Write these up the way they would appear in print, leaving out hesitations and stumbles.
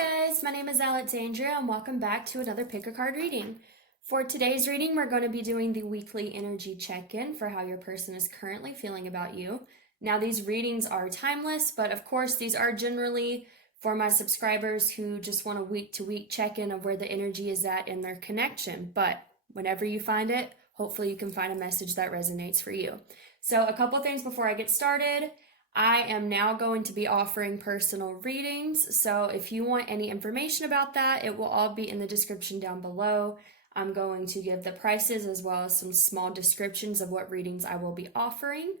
guys, my name is Alexandria and welcome back to another pick a card reading. For today's reading, we're going to be doing the weekly energy check-in for how your person is currently feeling about you. Now, these readings are timeless, but of course, these are generally for my subscribers who just want a week-to-week check-in of where the energy is at in their connection. But whenever you find it, hopefully you can find a message that resonates for you. So a couple things before I get started. I am now going to be offering personal readings, so if you want any information about that, it will all be in the description down below. I'm going to give the prices as well as some small descriptions of what readings I will be offering,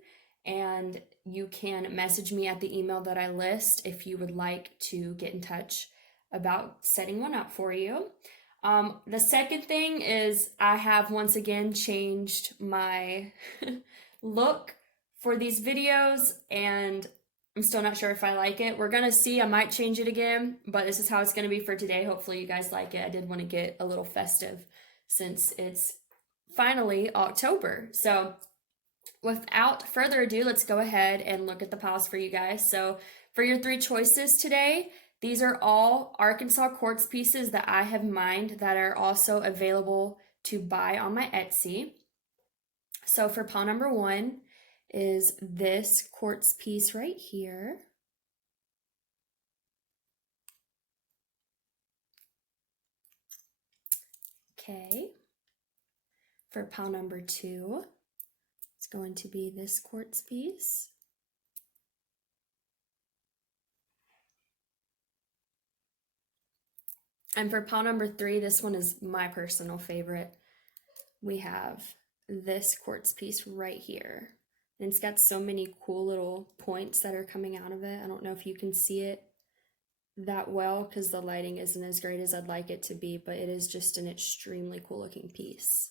and you can message me at the email that I list if you would like to get in touch about setting one up for you. The second thing is I have once again changed my look for these videos, and I'm still not sure if I like it. We're gonna see. I might change it again, but this is how it's gonna be for today. Hopefully you guys like it. I did want to get a little festive since it's finally October. So without further ado, let's go ahead and look at the piles for you guys. So for your 3 choices today, these are all Arkansas quartz pieces that I have mined that are also available to buy on my Etsy. So for pile number 1, is this quartz piece right here. Okay. For pile number 2, it's going to be this quartz piece. And for pile number 3, this one is my personal favorite. We have this quartz piece right here. And it's got so many cool little points that are coming out of it. I don't know if you can see it that well because the lighting isn't as great as I'd like it to be, but it is just an extremely cool looking piece.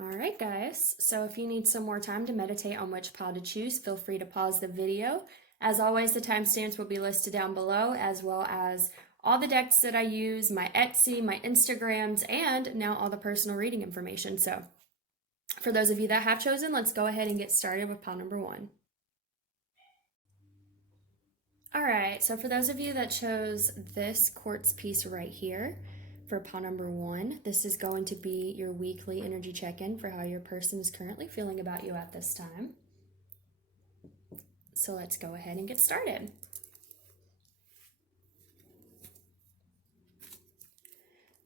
All right, guys. So if you need some more time to meditate on which pile to choose, feel free to pause the video. As always, the timestamps will be listed down below, as well as all the decks that I use, my Etsy, my Instagrams, and now all the personal reading information. So for those of you that have chosen, let's go ahead and get started with pile number 1. All right, so for those of you that chose this quartz piece right here, for pile number 1, this is going to be your weekly energy check-in for how your person is currently feeling about you at this time. So let's go ahead and get started.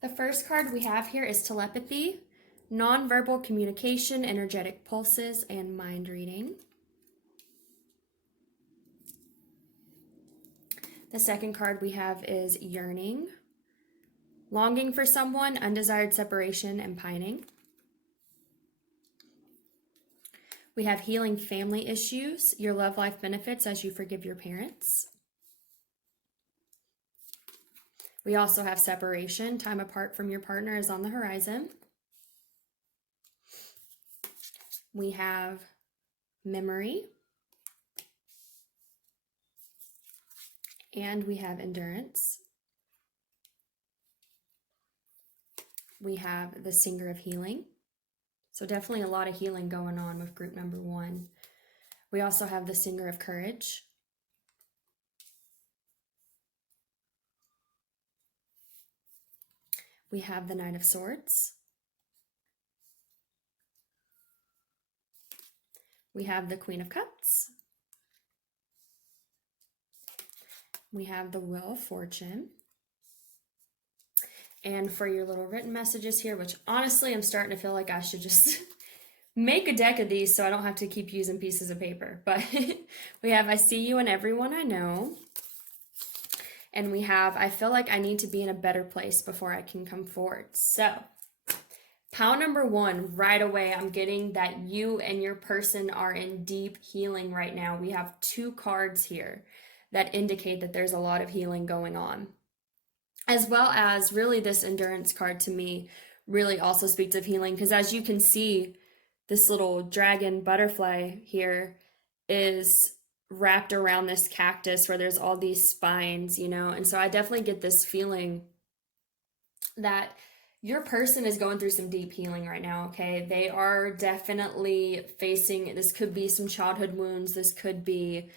The first card we have here is telepathy, nonverbal communication, energetic pulses, and mind reading. The second card we have is yearning, longing for someone, undesired separation, and pining. We have healing family issues, your love life benefits as you forgive your parents. We also have separation, time apart from your partner is on the horizon. We have memory. And we have endurance. We have the singer of healing. So definitely a lot of healing going on with group number 1. We also have the singer of courage. We have the Knight of Swords. We have the Queen of Cups. We have the Wheel of Fortune. And for your little written messages here, which honestly I'm starting to feel like I should just make a deck of these so I don't have to keep using pieces of paper. But we have I see you in everyone I know. And we have, I feel like I need to be in a better place before I can come forward. So, pile number 1, right away, I'm getting that you and your person are in deep healing right now. We have 2 cards here that indicate that there's a lot of healing going on. As well as, really, this endurance card to me really also speaks of healing. Because as you can see, this little dragon butterfly here is wrapped around this cactus where there's all these spines, you know, and so I definitely get this feeling that your person is going through some deep healing right now, okay? They are definitely facing, this could be some childhood wounds, this could be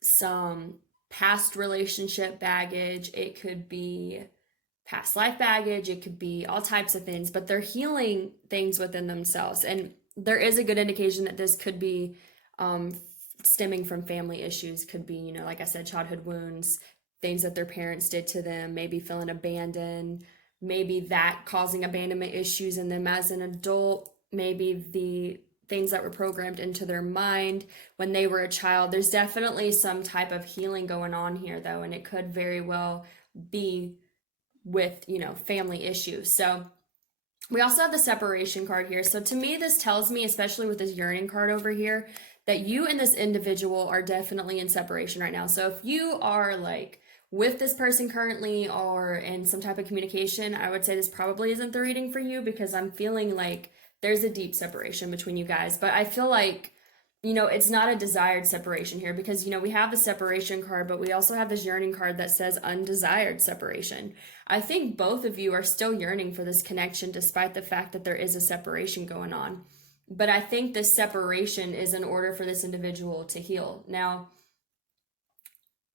some past relationship baggage, it could be past life baggage, it could be all types of things, but they're healing things within themselves. And there is a good indication that this could be um, stemming from family issues, could be, you know, like I said, childhood wounds, things that their parents did to them, maybe feeling abandoned, maybe that causing abandonment issues in them as an adult, maybe the things that were programmed into their mind when they were a child. There's definitely some type of healing going on here, though, and it could very well be with, you know, family issues. So we also have the separation card here. So to me, this tells me, especially with this yearning card over here, that you and this individual are definitely in separation right now. So if you are like with this person currently or in some type of communication, I would say this probably isn't the reading for you, because I'm feeling like there's a deep separation between you guys. But I feel like, you know, it's not a desired separation here, because, you know, we have the separation card, but we also have this yearning card that says undesired separation. I think both of you are still yearning for this connection despite the fact that there is a separation going on. But I think this separation is in order for this individual to heal. Now,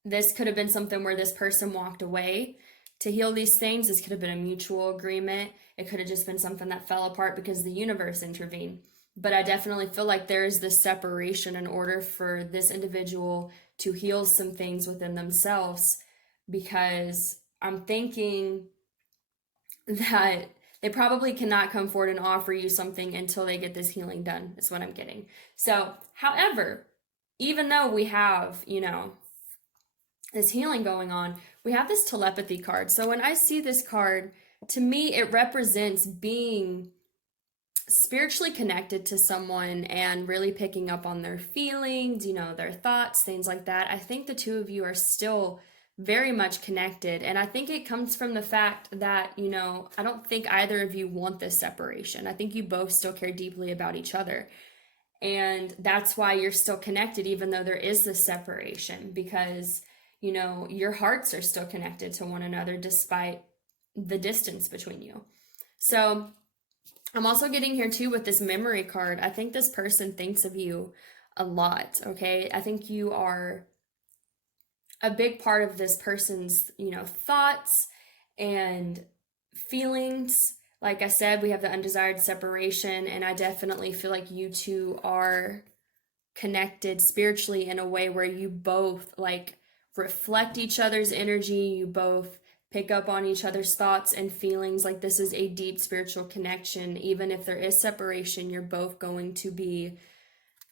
this could have been something where this person walked away to heal these things. This could have been a mutual agreement. It could have just been something that fell apart because the universe intervened. But I definitely feel like there is this separation in order for this individual to heal some things within themselves, because I'm thinking that they probably cannot come forward and offer you something until they get this healing done, is what I'm getting. So, however, even though we have, you know, this healing going on, we have this telepathy card. So when I see this card, to me, it represents being spiritually connected to someone and really picking up on their feelings, you know, their thoughts, things like that. I think the two of you are still very much connected. And I think it comes from the fact that, you know, I don't think either of you want this separation. I think you both still care deeply about each other. And that's why you're still connected, even though there is this separation, because, you know, your hearts are still connected to one another despite the distance between you. So I'm also getting here too with this memory card. I think this person thinks of you a lot, okay? I think you are a big part of this person's, you know, thoughts and feelings. Like I said, we have the undesired separation, and I definitely feel like you two are connected spiritually in a way where you both like reflect each other's energy, you both pick up on each other's thoughts and feelings. Like this is a deep spiritual connection. Even if there is separation, you're both going to be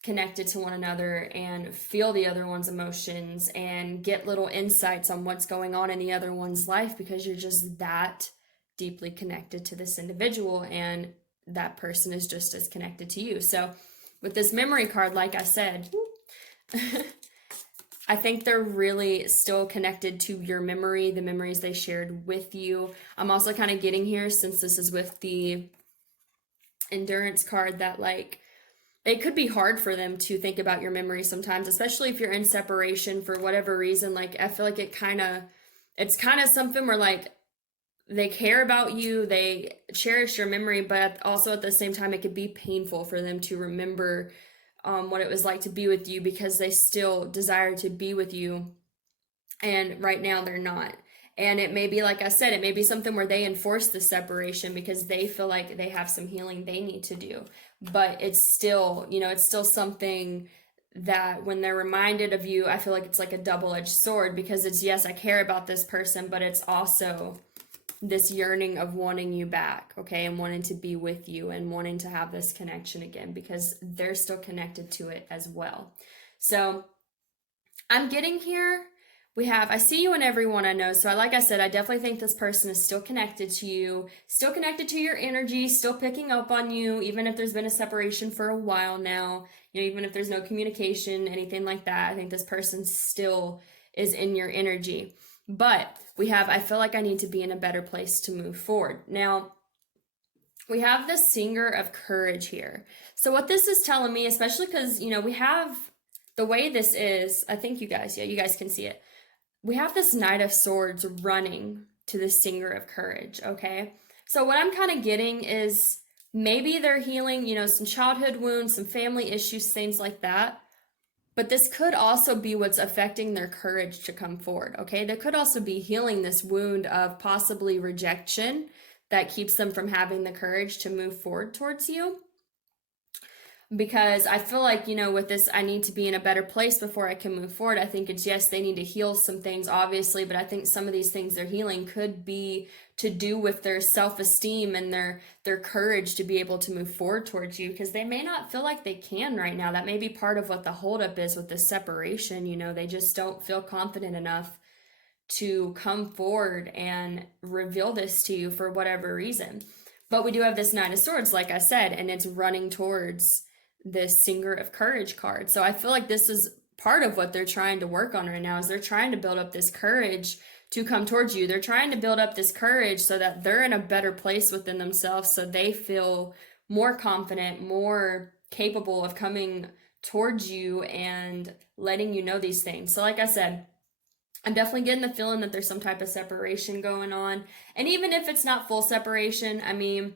connected to one another and feel the other one's emotions and get little insights on what's going on in the other one's life, because you're just that deeply connected to this individual, and that person is just as connected to you. So with this memory card, like I said, I think they're really still connected to your memory, the memories they shared with you. I'm also kind of getting here, since this is with the endurance card, that like it could be hard for them to think about your memory sometimes, especially if you're in separation for whatever reason. Like I feel like it's kind of something where like they care about you, they cherish your memory, but also at the same time it could be painful for them to remember what it was like to be with you, because they still desire to be with you, and right now they're not. And it may be, like I said, it may be something where they enforce the separation because they feel like they have some healing they need to do. But it's still, you know, it's still something that when they're reminded of you, I feel like it's like a double-edged sword, because it's, yes, I care about this person, but it's also this yearning of wanting you back, okay, and wanting to be with you and wanting to have this connection again, because they're still connected to it as well. So I'm getting here. I see you in everyone I know. So like I said, I definitely think this person is still connected to you, still connected to your energy, still picking up on you, even if there's been a separation for a while now, you know, even if there's no communication, anything like that. I think this person still is in your energy. But I feel like I need to be in a better place to move forward. Now, we have the Singer of Courage here. So what this is telling me, especially because, you know, we have the way this is, I think you guys can see it. We have this Knight of Swords running to the Singer of Courage, okay? So what I'm kind of getting is maybe they're healing, you know, some childhood wounds, some family issues, things like that. But this could also be what's affecting their courage to come forward, okay? They could also be healing this wound of possibly rejection that keeps them from having the courage to move forward towards you. Because I feel like, with this, I need to be in a better place before I can move forward. I think it's, yes, they need to heal some things, obviously, but I think some of these things they're healing could be to do with their self-esteem and their courage to be able to move forward towards you, because they may not feel like they can right now. That may be part of what the holdup is with this separation. They just don't feel confident enough to come forward and reveal this to you for whatever reason. But we do have this Nine of Swords, like I said, and it's running towards this Singer of Courage card. So I feel like this is part of what they're trying to work on right now, is they're trying to build up this courage to come towards you. They're trying to build up this courage so that they're in a better place within themselves, so they feel more confident, more capable of coming towards you and letting you know these things. So like I said, I'm definitely getting the feeling that there's some type of separation going on. And even if it's not full separation, I mean,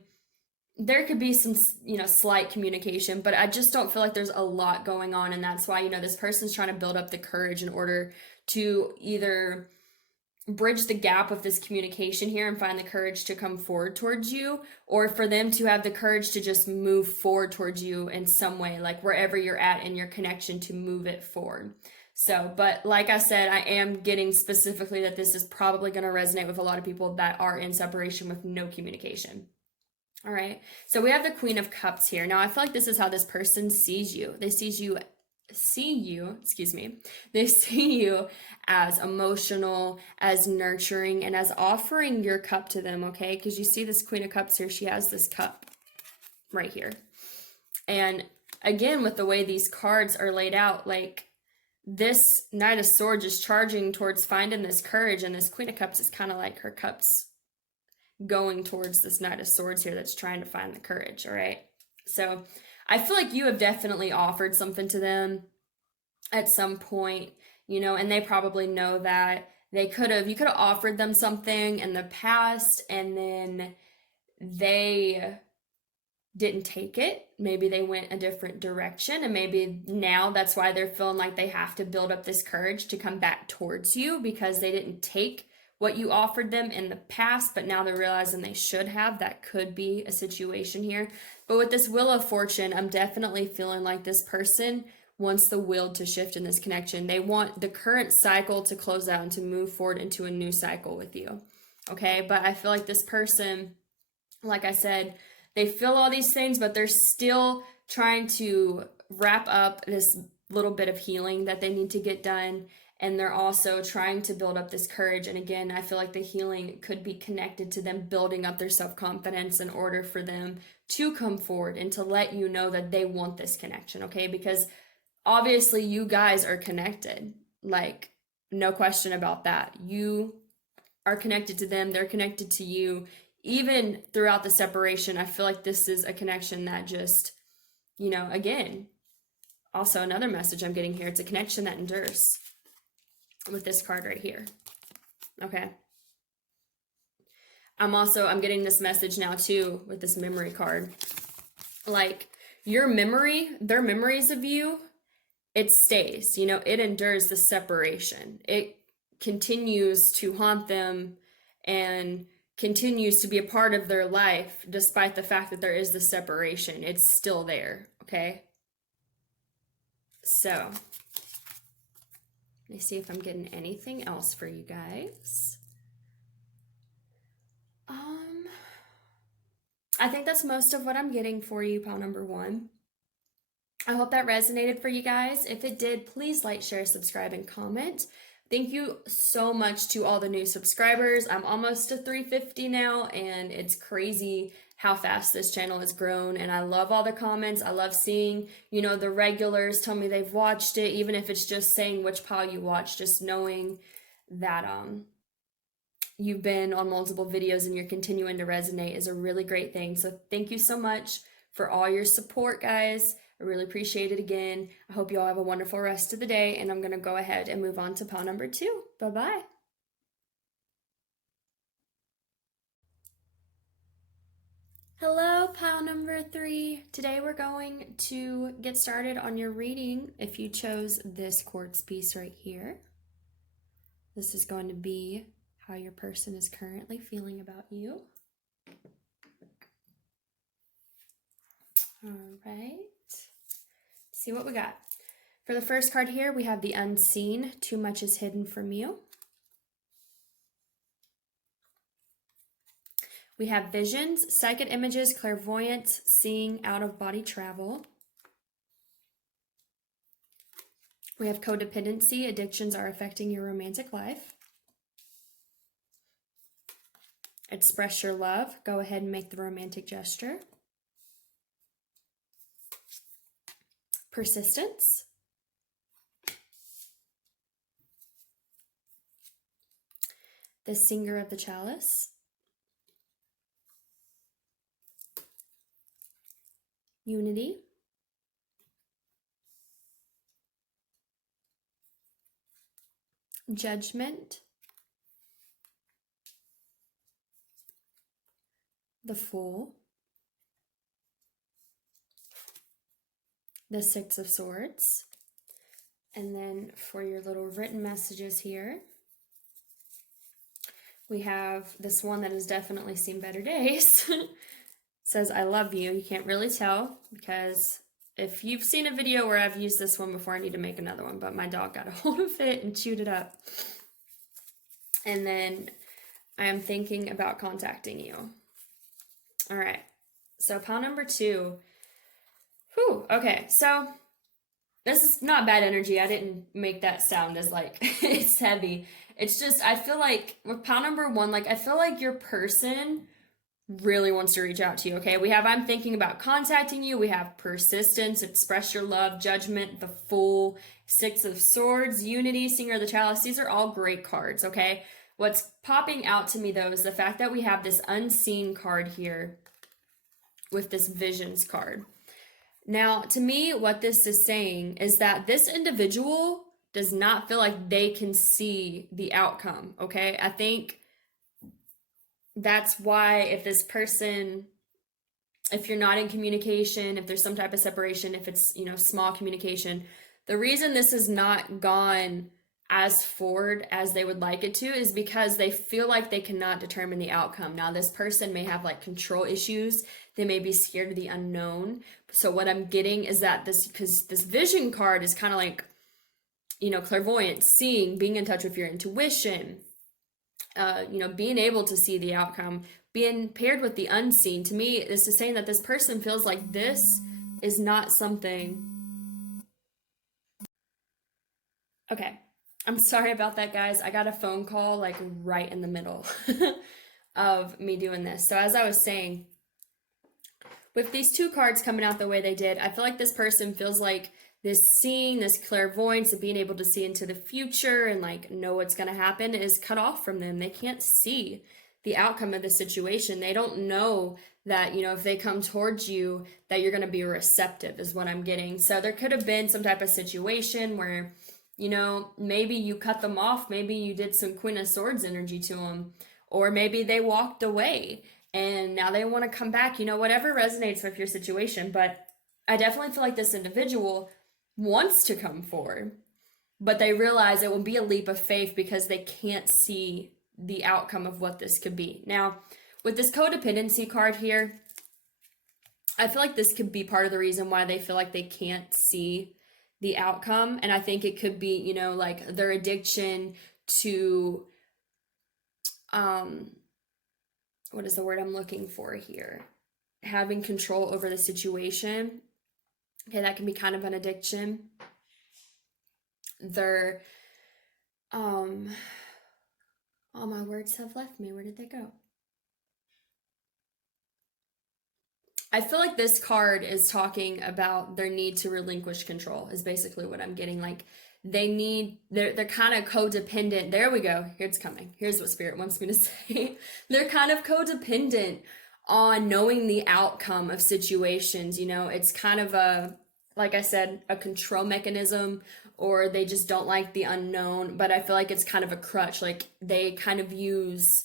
there could be some, slight communication, but I just don't feel like there's a lot going on. And that's why, this person's trying to build up the courage in order to either bridge the gap of this communication here and find the courage to come forward towards you, or for them to have the courage to just move forward towards you in some way, like wherever you're at in your connection, to move it forward. So, but like I said, I am getting specifically that this is probably going to resonate with a lot of people that are in separation with no communication. All right. So we have the Queen of Cups here. Now, I feel like this is how this person sees you. They see you as emotional, as nurturing, and as offering your cup to them, okay? Because you see this Queen of Cups here. She has this cup right here. And again, with the way these cards are laid out, like, this Knight of Swords is charging towards finding this courage, and this Queen of Cups is kind of like her cups going towards this Knight of Swords here that's trying to find the courage, all right? So I feel like you have definitely offered something to them at some point, and they probably know that. You could have offered them something in the past, and then they didn't take it. Maybe they went a different direction, and maybe now that's why they're feeling like they have to build up this courage to come back towards you, because they didn't take what you offered them in the past, but now they're realizing they should have. That could be a situation here. But with this Wheel of Fortune, I'm definitely feeling like this person wants the wheel to shift in this connection. They want the current cycle to close out and to move forward into a new cycle with you, okay? But I feel like this person, like I said, they feel all these things, but they're still trying to wrap up this little bit of healing that they need to get done. And they're also trying to build up this courage. And again, I feel like the healing could be connected to them building up their self-confidence in order for them to come forward and to let you know that they want this connection, okay? Because obviously you guys are connected. Like, no question about that. You are connected to them. They're connected to you. Even throughout the separation, I feel like this is a connection that just, again, also another message I'm getting here. It's a connection that endures with this card right here. Okay. I'm getting this message now too with this memory card. Like, their memories of you, it stays, it endures the separation. It continues to haunt them and continues to be a part of their life despite the fact that there is the separation. It's still there, okay? So, let me see if I'm getting anything else for you guys. I think that's most of what I'm getting for you, pile number 1. I hope that resonated for you guys. If it did, please like, share, subscribe, and comment. Thank you so much to all the new subscribers. I'm almost to 350 now, and it's crazy how fast this channel has grown. And I love all the comments. I love seeing, the regulars tell me they've watched it, even if it's just saying which pile you watched, just knowing that you've been on multiple videos and you're continuing to resonate is a really great thing. So thank you so much for all your support, guys. I really appreciate it again. I hope you all have a wonderful rest of the day, and I'm going to go ahead and move on to pile number 2. Bye-bye. Hello, pile number 3. Today we're going to get started on your reading. If you chose this quartz piece right here, this is going to be how your person is currently feeling about you. All right, see what we got. For the first card here, we have the unseen. Too much is hidden from you. We have visions, psychic images, clairvoyance, seeing, out-of-body travel. We have codependency, addictions are affecting your romantic life. Express your love, go ahead and make the romantic gesture. Persistence. The singer of the chalice. Unity. Judgment. The Fool. The Six of Swords. And then for your little written messages here, we have this one that has definitely seen better days. Says, I love you. You can't really tell because if you've seen a video where I've used this one before, I need to make another one, but my dog got a hold of it and chewed it up. And then I am thinking about contacting you. All right. So pile number 2. Whew. Okay. So this is not bad energy. I didn't make that sound as like it's heavy. It's just, I feel like with pile number 1, like I feel like your person really wants to reach out to you, okay? We have I'm thinking about contacting you. We have persistence, express your love, judgment, the Fool, Six of Swords, unity, singer of the chalice. These are all great cards, okay? What's popping out to me though is the fact that we have this unseen card here with this visions card. Now, to me, what this is saying is that this individual does not feel like they can see the outcome, okay? I think that's why if this person, if you're not in communication, if there's some type of separation, if it's, small communication, the reason this has not gone as forward as they would like it to is because they feel like they cannot determine the outcome. Now, this person may have like control issues. They may be scared of the unknown. So what I'm getting is that because this vision card is kind of like, clairvoyance, seeing, being in touch with your intuition, being able to see the outcome, being paired with the unseen. To me, this is saying that this person feels like this is not something. Okay. I'm sorry about that, guys. I got a phone call like right in the middle of me doing this. So as I was saying, with these 2 cards coming out the way they did, I feel like this person feels like this seeing, this clairvoyance of being able to see into the future and like know what's going to happen is cut off from them. They can't see the outcome of the situation. They don't know that, if they come towards you, that you're going to be receptive is what I'm getting. So there could have been some type of situation where, maybe you cut them off. Maybe you did some Queen of Swords energy to them, or maybe they walked away and now they want to come back, whatever resonates with your situation. But I definitely feel like this individual wants to come forward, but they realize it will be a leap of faith because they can't see the outcome of what this could be. Now, with this codependency card here, I feel like this could be part of the reason why they feel like they can't see the outcome. And I think it could be, like their addiction to, what is the word I'm looking for here? Having control over the situation. Okay, that can be kind of an addiction. They're, all my words have left me. Where did they go? I feel like this card is talking about their need to relinquish control is basically what I'm getting. Like they're kind of codependent. There we go. Here it's coming. Here's what Spirit wants me to say. They're kind of codependent on knowing the outcome of situations. It's kind of like I said, a control mechanism, or they just don't like the unknown. But I feel like it's kind of a crutch. Like they kind of use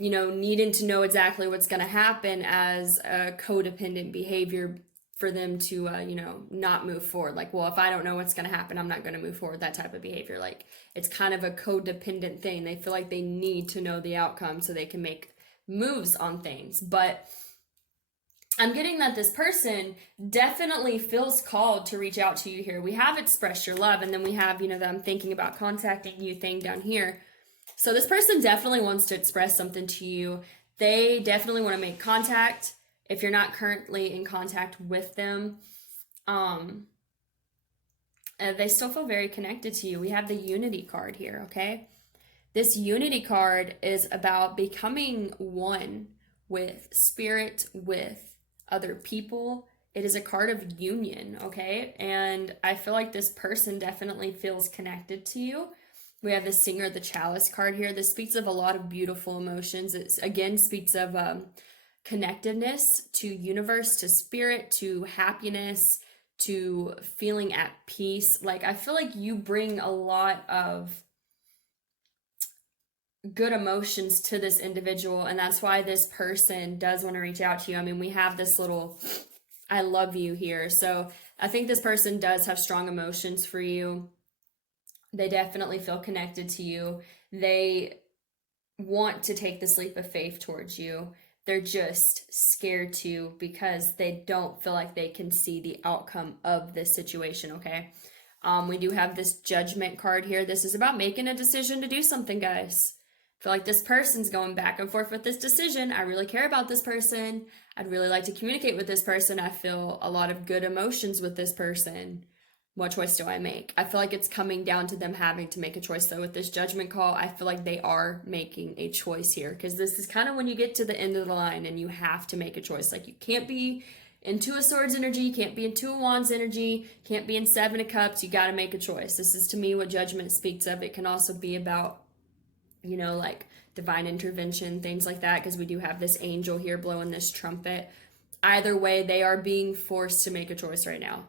needing to know exactly what's going to happen as a codependent behavior for them to, not move forward. Like, well, if I don't know what's going to happen, I'm not going to move forward, that type of behavior. Like, it's kind of a codependent thing. They feel like they need to know the outcome so they can make moves on things. But I'm getting that this person definitely feels called to reach out to you here. We have express your love, and then we have, the I'm thinking about contacting you thing down here. So this person definitely wants to express something to you. They definitely want to make contact. If you're not currently in contact with them, they still feel very connected to you. We have the Unity card here, okay? This Unity card is about becoming one with spirit, with other people. It is a card of union, okay? And I feel like this person definitely feels connected to you. We have the Singer of the Chalice card here. This speaks of a lot of beautiful emotions. It again speaks of connectedness to universe, to spirit, to happiness, to feeling at peace. Like, I feel like you bring a lot of good emotions to this individual, and that's why this person does want to reach out to you. I mean, we have this little I love you here. So I think this person does have strong emotions for you. They definitely feel connected to you. They want to take this leap of faith towards you. They're just scared to because they don't feel like they can see the outcome of this situation, okay? We do have this Judgment card here. This is about making a decision to do something, guys. I feel like this person's going back and forth with this decision. I really care about this person. I'd really like to communicate with this person. I feel a lot of good emotions with this person. What choice do I make? I feel like it's coming down to them having to make a choice, though. With this Judgment call, I feel like they are making a choice here, because this is kind of when you get to the end of the line and you have to make a choice. Like, you can't be in Two of Swords energy, you can't be in Two of Wands energy, can't be in Seven of Cups. You got to make a choice. This is, to me, what Judgment speaks of. It can also be about, like divine intervention, things like that, because we do have this angel here blowing this trumpet. Either way, they are being forced to make a choice right now,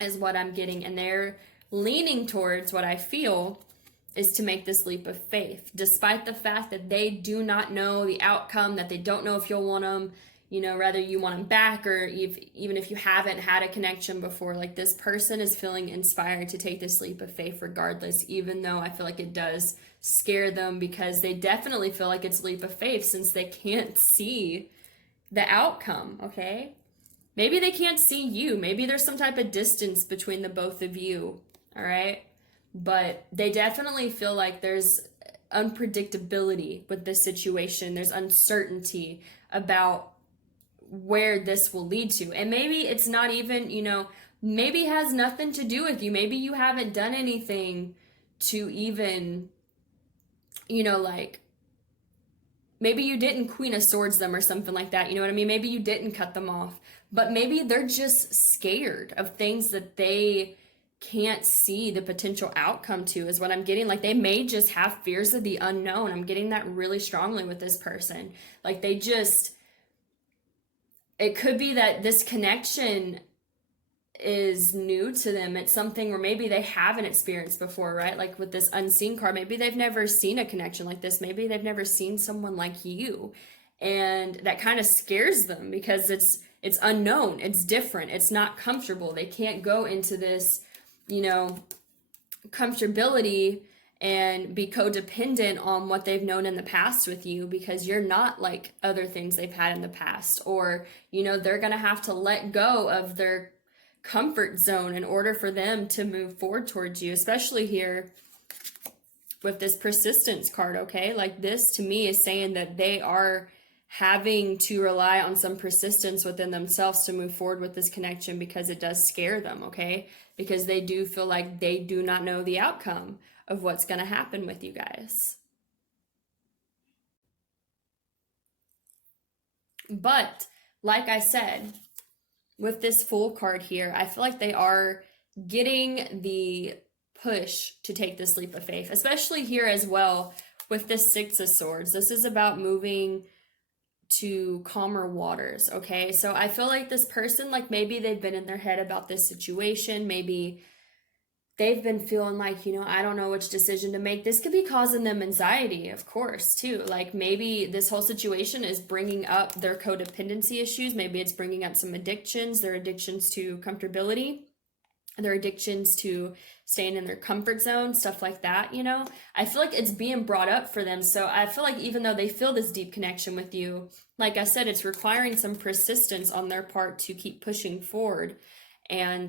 is what I'm getting. And they're leaning towards what I feel is to make this leap of faith, despite the fact that they do not know the outcome, that they don't know if you'll want them, whether you want them back, or even if you haven't had a connection before. Like, this person is feeling inspired to take this leap of faith regardless, even though I feel like it does scare them, because they definitely feel like it's a leap of faith since they can't see the outcome, okay? Maybe they can't see you. Maybe there's some type of distance between the both of you, all right? But they definitely feel like there's unpredictability with this situation. There's uncertainty about where this will lead to. And maybe it's not even, maybe it has nothing to do with you. Maybe you haven't done anything to even, maybe you didn't Queen of Swords them or something like that. You know what I mean? Maybe you didn't cut them off. But maybe they're just scared of things that they can't see the potential outcome to, is what I'm getting. Like, they may just have fears of the unknown. I'm getting that really strongly with this person. Like, it could be that this connection is new to them. It's something where maybe they haven't experienced before, right? Like with this Unseen card, maybe they've never seen a connection like this. Maybe they've never seen someone like you. And that kind of scares them because it's unknown, it's different, it's not comfortable. They can't go into this, comfortability and be codependent on what they've known in the past with you, because you're not like other things they've had in the past. Or, they're going to have to let go of their comfort zone in order for them to move forward towards you, especially here with this Persistence card, okay? Like, this to me is saying that they are having to rely on some persistence within themselves to move forward with this connection, because it does scare them, okay? Because they do feel like they do not know the outcome of what's going to happen with you guys. But like I said, with this Fool card here, I feel like they are getting the push to take this leap of faith, especially here as well with this Six of Swords. This is about moving to calmer waters, okay? So I feel like this person, like, maybe they've been in their head about this situation. Maybe they've been feeling like, I don't know which decision to make. This could be causing them anxiety, of course, too. Like maybe this whole situation is bringing up their codependency issues. Maybe it's bringing up some addictions, their addictions to comfortability, their addictions to staying in their comfort zone, stuff like that, I feel like it's being brought up for them. So I feel like even though they feel this deep connection with you, like I said, it's requiring some persistence on their part to keep pushing forward and,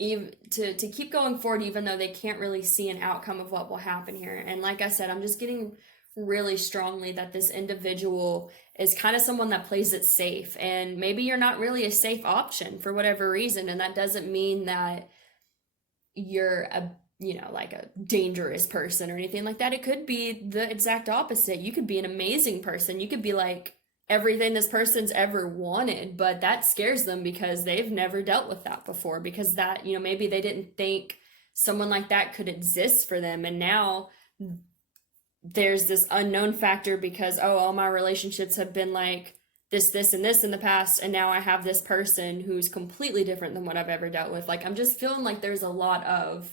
to keep going forward, even though they can't really see an outcome of what will happen here. And like I said, I'm just getting really strongly that this individual is kind of someone that plays it safe, and maybe you're not really a safe option for whatever reason, and that doesn't mean that you're like a dangerous person or anything like that. It could be the exact opposite. You could be an amazing person. You could be like everything this person's ever wanted, but that scares them because they've never dealt with that before, because that, maybe they didn't think someone like that could exist for them, and now there's this unknown factor because, all my relationships have been like this and this in the past, and now I have this person who's completely different than what I've ever dealt with. Like I'm just feeling like there's a lot of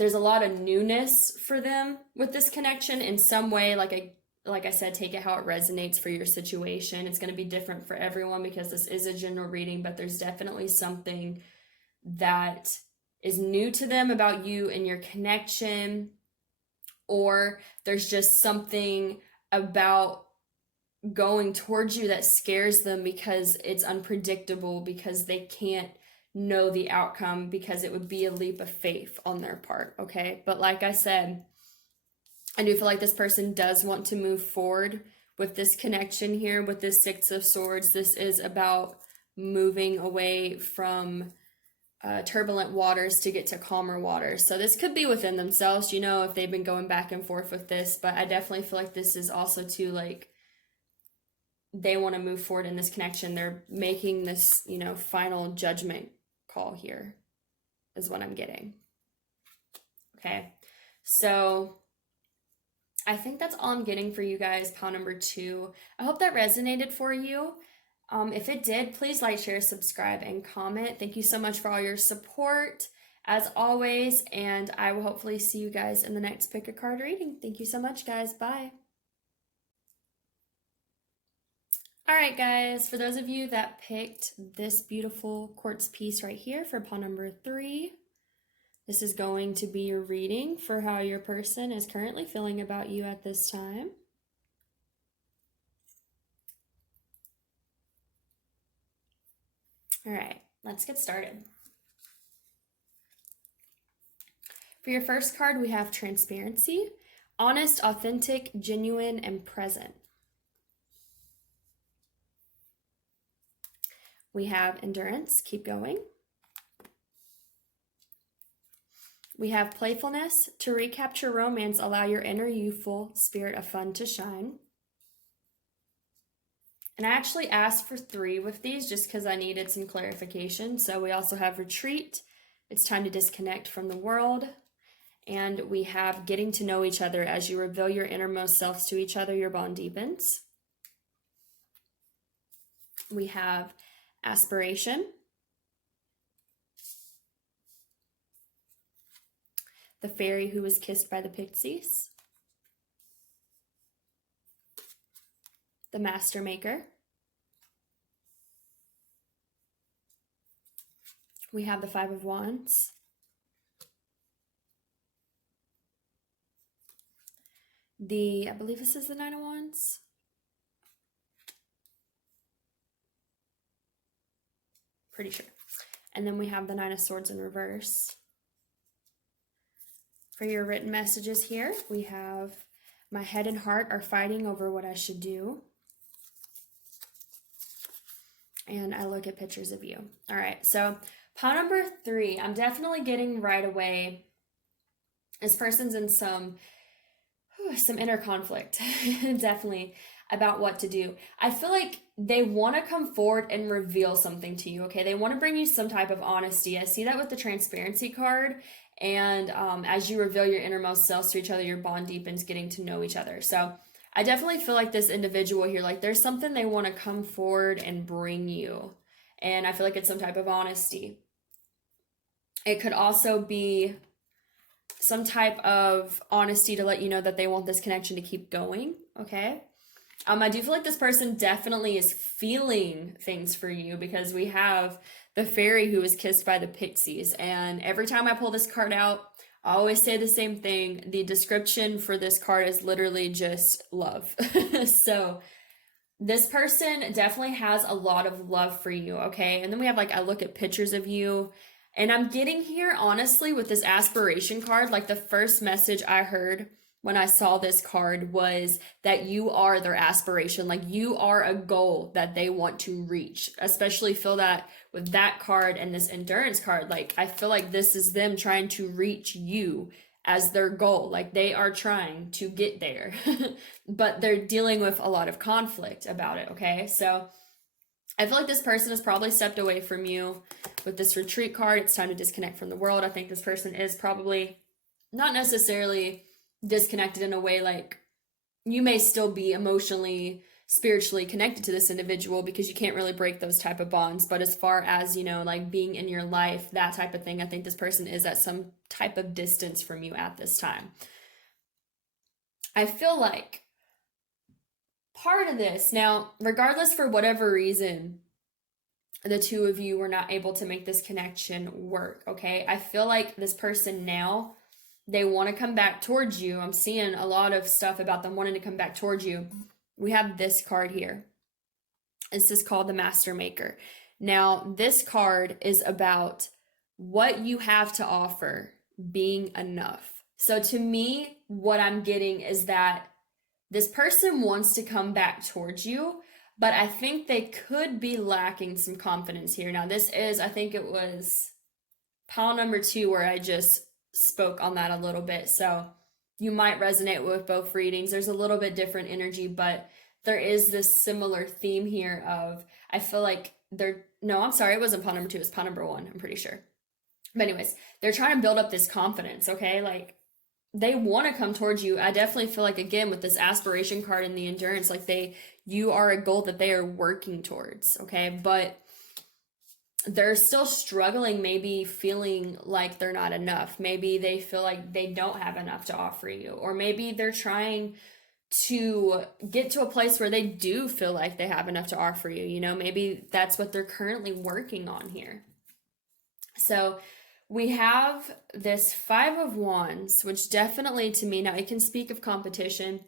newness for them with this connection in some way. Like I said, take it how it resonates for your situation. It's going to be different for everyone because this is a general reading, but there's definitely something that is new to them about you and your connection, or there's just something about going towards you that scares them because it's unpredictable, because they can't know the outcome, because it would be a leap of faith on their part, okay? But like I said, I do feel like this person does want to move forward with this connection here with this Six of Swords. This is about moving away from turbulent waters to get to calmer waters. So this could be within themselves, if they've been going back and forth with this, but I definitely feel like this is also too, like, they want to move forward in this connection. They're making this, final judgment call here is what I'm getting. Okay. So I think that's all I'm getting for you guys, pile number 2. I hope that resonated for you. If it did, please like, share, subscribe, and comment. Thank you so much for all your support, as always, and I will hopefully see you guys in the next pick a card reading. Thank you so much, guys. Bye. All right, guys, for those of you that picked this beautiful quartz piece right here for pile number 3, this is going to be your reading for how your person is currently feeling about you at this time. All right, let's get started. For your first card, we have transparency, honest, authentic, genuine, and present. We have endurance, keep going. We have playfulness, to recapture romance, allow your inner youthful spirit of fun to shine. And I actually asked for 3 with these just because I needed some clarification. So we also have retreat, it's time to disconnect from the world. And we have getting to know each other. As you reveal your innermost selves to each other, your bond deepens. We have aspiration, the fairy who was kissed by the pixies, the master maker. We have the 5 of Wands, I believe this is the 9 of Wands. Pretty sure. And then we have the 9 of Swords in reverse. For your written messages here, we have my head and heart are fighting over what I should do. And I look at pictures of you. All right, so pile number 3, I'm definitely getting right away. This person's in some inner conflict, definitely, about what to do. I feel like they want to come forward and reveal something to you, okay? They want to bring you some type of honesty. I see that with the transparency card. And as you reveal your innermost selves to each other, your bond deepens, getting to know each other. So I definitely feel like this individual here, like there's something they want to come forward and bring you. And I feel like it's some type of honesty. It could also be some type of honesty to let you know that they want this connection to keep going, okay? I do feel like this person definitely is feeling things for you, because we have the fairy who was kissed by the pixies. And every time I pull this card out, I always say the same thing. The description for this card is literally just love. So this person definitely has a lot of love for you, okay? And then we have, like, I look at pictures of you, and I'm getting here, honestly, with this aspiration card, like the first message I heard when I saw this card was that you are their aspiration. Like, you are a goal that they want to reach. Especially feel that with that card and this endurance card. Like, I feel like this is them trying to reach you as their goal. Like, they are trying to get there, but they're dealing with a lot of conflict about it, okay? So I feel like this person has probably stepped away from you with this retreat card. It's time to disconnect from the world. I think this person is probably not necessarily disconnected in a way, like, you may still be emotionally, spiritually connected to this individual because you can't really break those type of bonds. But as far as, you know, like being in your life, that type of thing, I think this person is at some type of distance from you at this time. I feel like part of this, now, regardless, for whatever reason, the two of you were not able to make this connection work, okay? I feel like this person now, they want to come back towards you. I'm seeing a lot of stuff about them wanting to come back towards you. We have this card here. This is called the Master Maker. Now, this card is about what you have to offer being enough. So to me, what I'm getting is that this person wants to come back towards you, but I think they could be lacking some confidence here. Now, this is, I think it was pile number 2 where I just spoke on that a little bit. So you might resonate with both readings. There's a little bit different energy, but there is this similar theme here of, I feel like no, I'm sorry, it wasn't pile number 2, it was pile number 1, I'm pretty sure. But anyways, they're trying to build up this confidence, okay? Like, they want to come towards you. I definitely feel like, again, with this aspiration card and the endurance, like you are a goal that they are working towards, okay? But they're still struggling, maybe feeling like they're not enough. Maybe they feel like they don't have enough to offer you, or maybe they're trying to get to a place where they do feel like they have enough to offer you. You know, maybe that's what they're currently working on here. So we have this 5 of Wands, which definitely, to me, now it can speak of competition.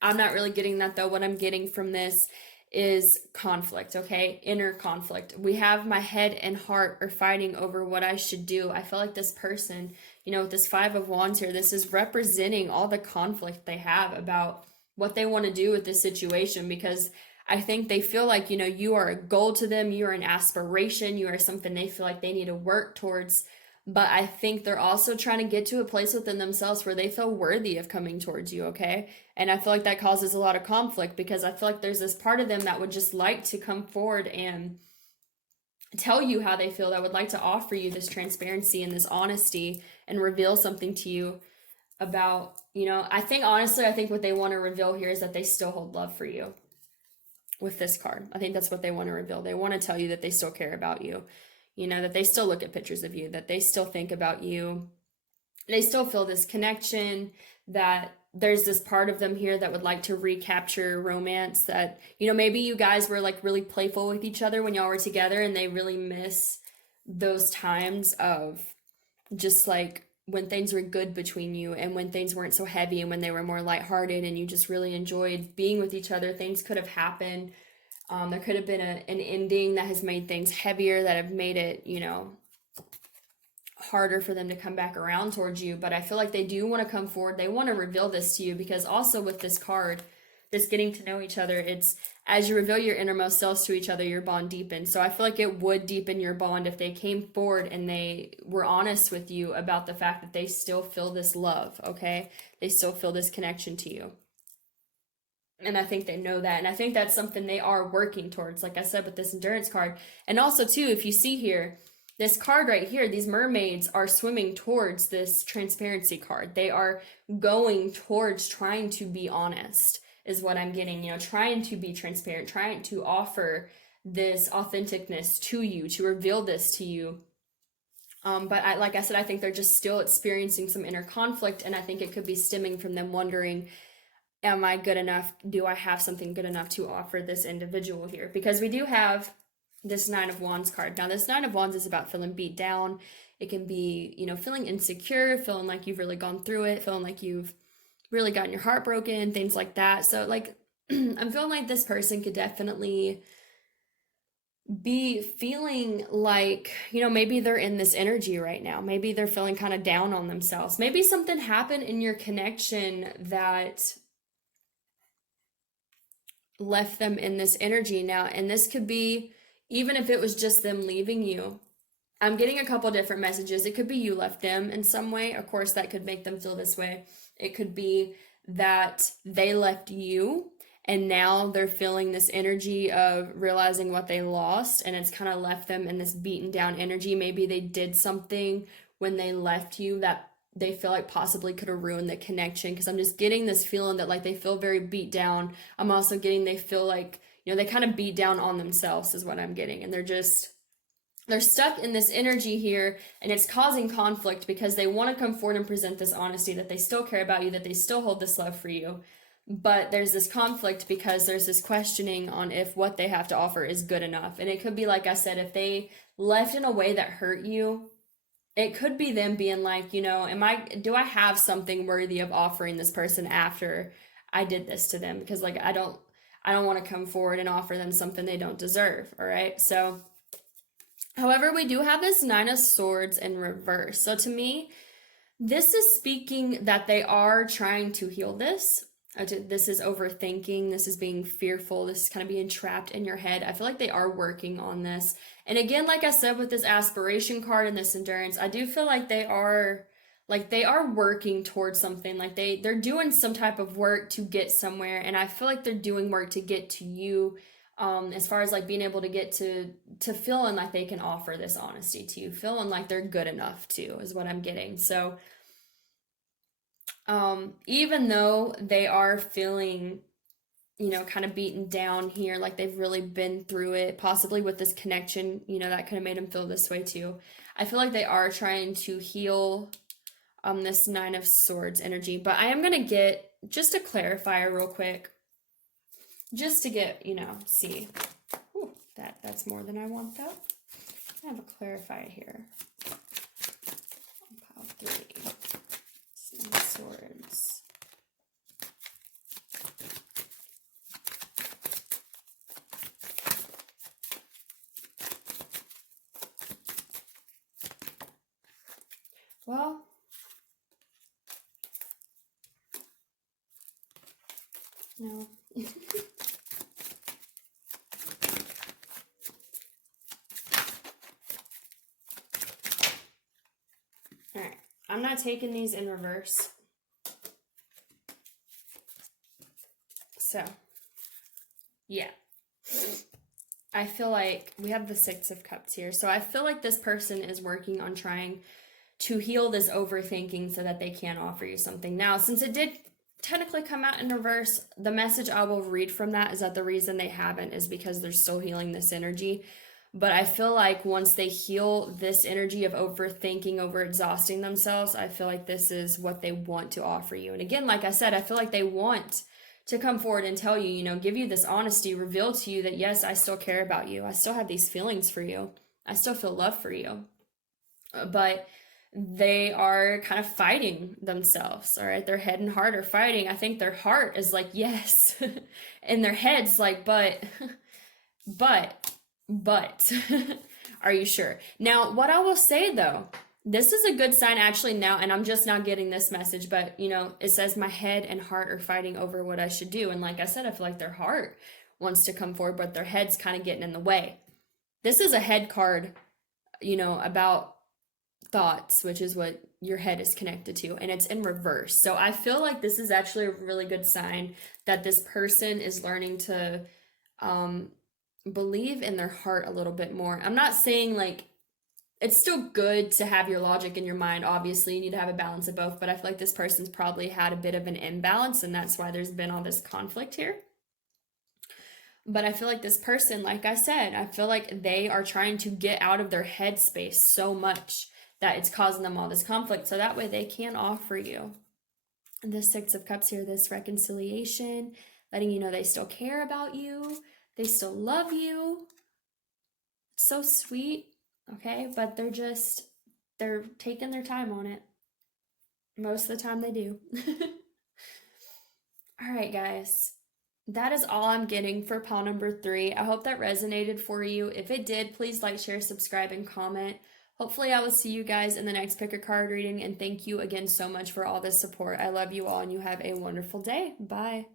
I'm not really getting that, though. What I'm getting from this is conflict, okay? Inner conflict. We have my head and heart are fighting over what I should do. I feel like this person, you know, with this 5 of Wands here, this is representing all the conflict they have about what they want to do with this situation, because I think they feel like, you know, you are a goal to them, you are an aspiration, you are something they feel like they need to work towards. But I think they're also trying to get to a place within themselves where they feel worthy of coming towards you, okay? And I feel like that causes a lot of conflict, because I feel like there's this part of them that would just like to come forward and tell you how they feel, that would like to offer you this transparency and this honesty and reveal something to you about, you know, I think, honestly, I think what they want to reveal here is that they still hold love for you with this card. I think that's what they want to reveal. They want to tell you that they still care about you. You know, that they still look at pictures of you, that they still think about you. They still feel this connection, that there's this part of them here that would like to recapture romance, that, you know, maybe you guys were like really playful with each other when y'all were together, and they really miss those times of just like when things were good between you, and when things weren't so heavy, and when they were more lighthearted and you just really enjoyed being with each other. Things could have happened. There could have been an ending that has made things heavier, that have made it, you know, harder for them to come back around towards you. But I feel like they do want to come forward. They want to reveal this to you, because also with this card, this getting to know each other, it's as you reveal your innermost selves to each other, your bond deepens. So I feel like it would deepen your bond if they came forward and they were honest with you about the fact that they still feel this love, okay? They still feel this connection to you. And I think they know that. And I think that's something they are working towards, like I said, with this endurance card. And also, too, if you see here, this card right here, these mermaids are swimming towards this transparency card. They are going towards trying to be honest, is what I'm getting. You know, trying to be transparent, trying to offer this authenticness to you, to reveal this to you. But like I said, I think they're just still experiencing some inner conflict, and I think it could be stemming from them wondering, am I good enough? Do I have something good enough to offer this individual here? Because we do have this Nine of Wands card. Now, this Nine of Wands is about feeling beat down. It can be, feeling insecure, feeling like you've really gone through it, feeling like you've really gotten your heart broken, things like that. So, like, I'm feeling like this person could definitely be feeling like, maybe they're in this energy right now. Maybe they're feeling kind of down on themselves. Maybe something happened in your connection that left them in this energy now. And this could be, even if it was just them leaving you, I'm getting a couple different messages. It could be you left them in some way. Of course, that could make them feel this way. It could be that they left you and now they're feeling this energy of realizing what they lost, and it's kind of left them in this beaten down energy. Maybe they did something when they left you that they feel like possibly could have ruined the connection, because I'm just getting this feeling that like they feel very beat down. I'm also getting they feel like, they kind of beat down on themselves is what I'm getting, and they're stuck in this energy here, and it's causing conflict because they want to come forward and present this honesty that they still care about you, that they still hold this love for you. But there's this conflict because there's this questioning on if what they have to offer is good enough. And it could be, like I said, if they left in a way that hurt you, it could be them being like, do I have something worthy of offering this person after I did this to them? Because like I don't want to come forward and offer them something they don't deserve. All right. So however, we do have this Nine of Swords in reverse. So to me, this is speaking that they are trying to heal this. This is overthinking. This is being fearful. This is kind of being trapped in your head. I feel like they are working on this. And again, like I said, with this aspiration card and this endurance, I do feel like they are working towards something. Like they're doing some type of work to get somewhere. And I feel like they're doing work to get to you, as far as like being able to get to feeling like they can offer this honesty to you, feeling like they're good enough to, is what I'm getting. So even though they are feeling, kind of beaten down here, like they've really been through it, possibly with this connection, that could have made them feel this way too. I feel like they are trying to heal this Nine of Swords energy. But I am going to get just a clarifier real quick, just to get, see. Ooh, that's more than I want though. I have a clarifier here. Pile 3. Swords. Well, no. All right, I'm not taking these in reverse. So, yeah. I feel like we have the Six of Cups here. So I feel like this person is working on trying to heal this overthinking so that they can offer you something. Now, since it did technically come out in reverse, the message I will read from that is that the reason they haven't is because they're still healing this energy. But I feel like once they heal this energy of overthinking, over exhausting themselves, I feel like this is what they want to offer you. And again, like I said, I feel like they want to come forward and tell you, give you this honesty, reveal to you that, yes, I still care about you. I still have these feelings for you. I still feel love for you. But they are kind of fighting themselves, all right? Their head and heart are fighting. I think their heart is like, yes. And their head's like, but, are you sure? Now, what I will say though, this is a good sign actually now, and I'm just now getting this message, but it says my head and heart are fighting over what I should do. And like I said, I feel like their heart wants to come forward, but their head's kind of getting in the way. This is a head card, about thoughts, which is what your head is connected to, and it's in reverse. So I feel like this is actually a really good sign that this person is learning to believe in their heart a little bit more. I'm not saying like it's still good to have your logic in your mind. Obviously, you need to have a balance of both, but I feel like this person's probably had a bit of an imbalance, and that's why there's been all this conflict here. But I feel like this person, like I said, I feel like they are trying to get out of their headspace so much that it's causing them all this conflict. So that way they can offer you the Six of Cups here, this reconciliation, letting you know they still care about you, they still love you. It's so sweet, okay? But they're taking their time on it. Most of the time they do. All right, guys. That is all I'm getting for pile number 3. I hope that resonated for you. If it did, please like, share, subscribe, and comment. Hopefully I will see you guys in the next pick a card reading, and thank you again so much for all this support. I love you all, and you have a wonderful day. Bye.